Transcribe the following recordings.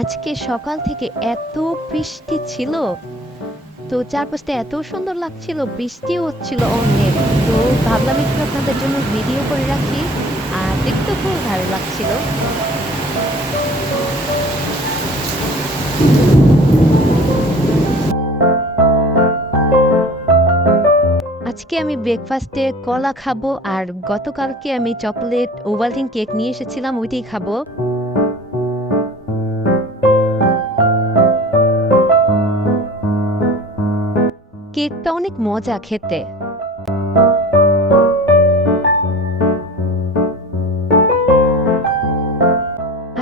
আজকে সকাল থেকে এত বৃষ্টি ছিল, তো চারপাশটা এত সুন্দর লাগছিল, বৃষ্টিও হচ্ছিল অনেক। তো ভাবলাম একটু আপনাদের জন্য ভিডিও করে রাখি, আর দেখতে খুব ভালো লাগছিল। আজকে আমি ব্রেকফাস্টে কলা খাবো, আর গতকালকে আমি চকলেট ওভালটিন কেক নিয়ে এসেছিলাম, ওইটাই খাবো। কেকটা অনেক মজা খেতে।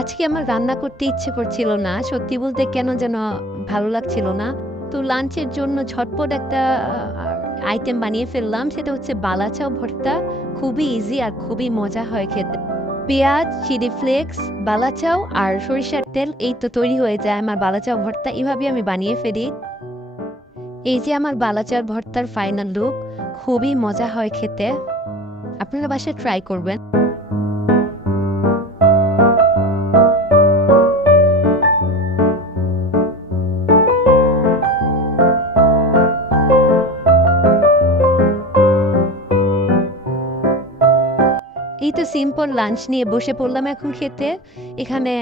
আজকে আমার রান্না করতে ইচ্ছে করছিল না, সত্যি বলতে কেন যেন ভালো লাগছিল না। তো লাঞ্চের জন্য ঝটপট একটা আইটেম বানিয়ে ফেললাম, সেটা হচ্ছে বালাচাও ভর্তা। খুবই ইজি আর খুবই মজা হয় খেতে। পেঁয়াজ, চিলি ফ্লেক্স, বালাচাও আর সরিষার তেল, এই তো তৈরি হয়ে যায় আমার বালাচাও ভর্তা। এভাবে আমি বানিয়ে ফেলি। এই যে আমার বালাচার ভর্তার ফাইনাল লুক। খুবই মজা হয় খেতে, আপনারা বাসায় ট্রাই করবেন। এই তো সিম্পল লাঞ্চ নিয়ে বসে পড়লাম এখন খেতে। এখানে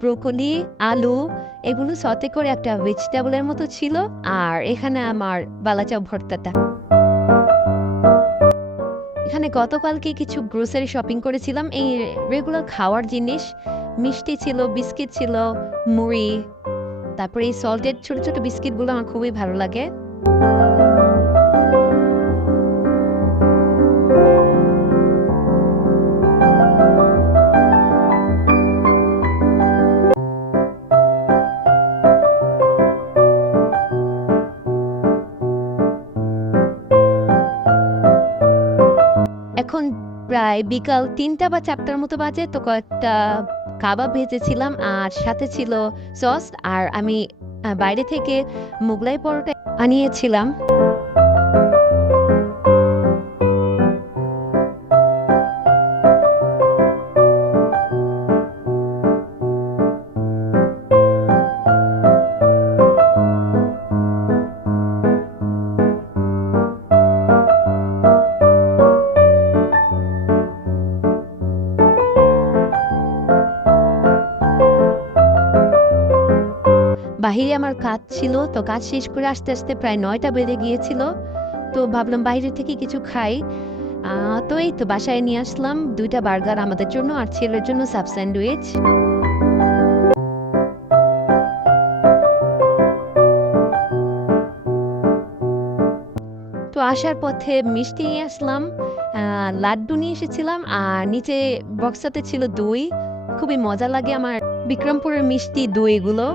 ব্রোকলি, আলু, এগুলো সতে করে একটা ভেজিটেবলের মতো ছিল। আর এখানে আমার বালাচাও ভর্তাটা। এখানে গতকালকে কিছু গ্রোসারি শপিং করেছিলাম, এই রেগুলার খাওয়ার জিনিস। মিষ্টি ছিল, বিস্কিট ছিল, মুড়ি, তারপরে এই সল্টেড ছোট ছোট বিস্কিটগুলো আমার খুবই ভালো লাগে। এখন প্রায় বিকাল ৩টা বা ৪টার মতো বাজে। তো কয়েকটা কাবাব ভেজেছিলাম, আর সাথে ছিল সস। আর আমি বাইরে থেকে মোগলাই পরোটা আনিয়েছিলাম। বাহিরে আমার কাজ ছিল, তো কাজ শেষ করে আস্তে আস্তে প্রায় ৯টা বেজে গিয়েছিল। তো ভাবলাম বাইরে থেকে কিছু খাই। তো এই তো বাসায় নিয়ে আসলাম 2টা বার্গার আমাদের জন্য, আর ছেলের জন্য সাব স্যান্ডউইচ। তো আসার পথে মিষ্টি নিয়ে আসলাম, লাড্ডু নিয়ে এসেছিলাম, আর নিচে বক্সটাতে ছিল দই। খুবই মজা লাগে আমার বিক্রমপুরের মিষ্টি দই এগুলো।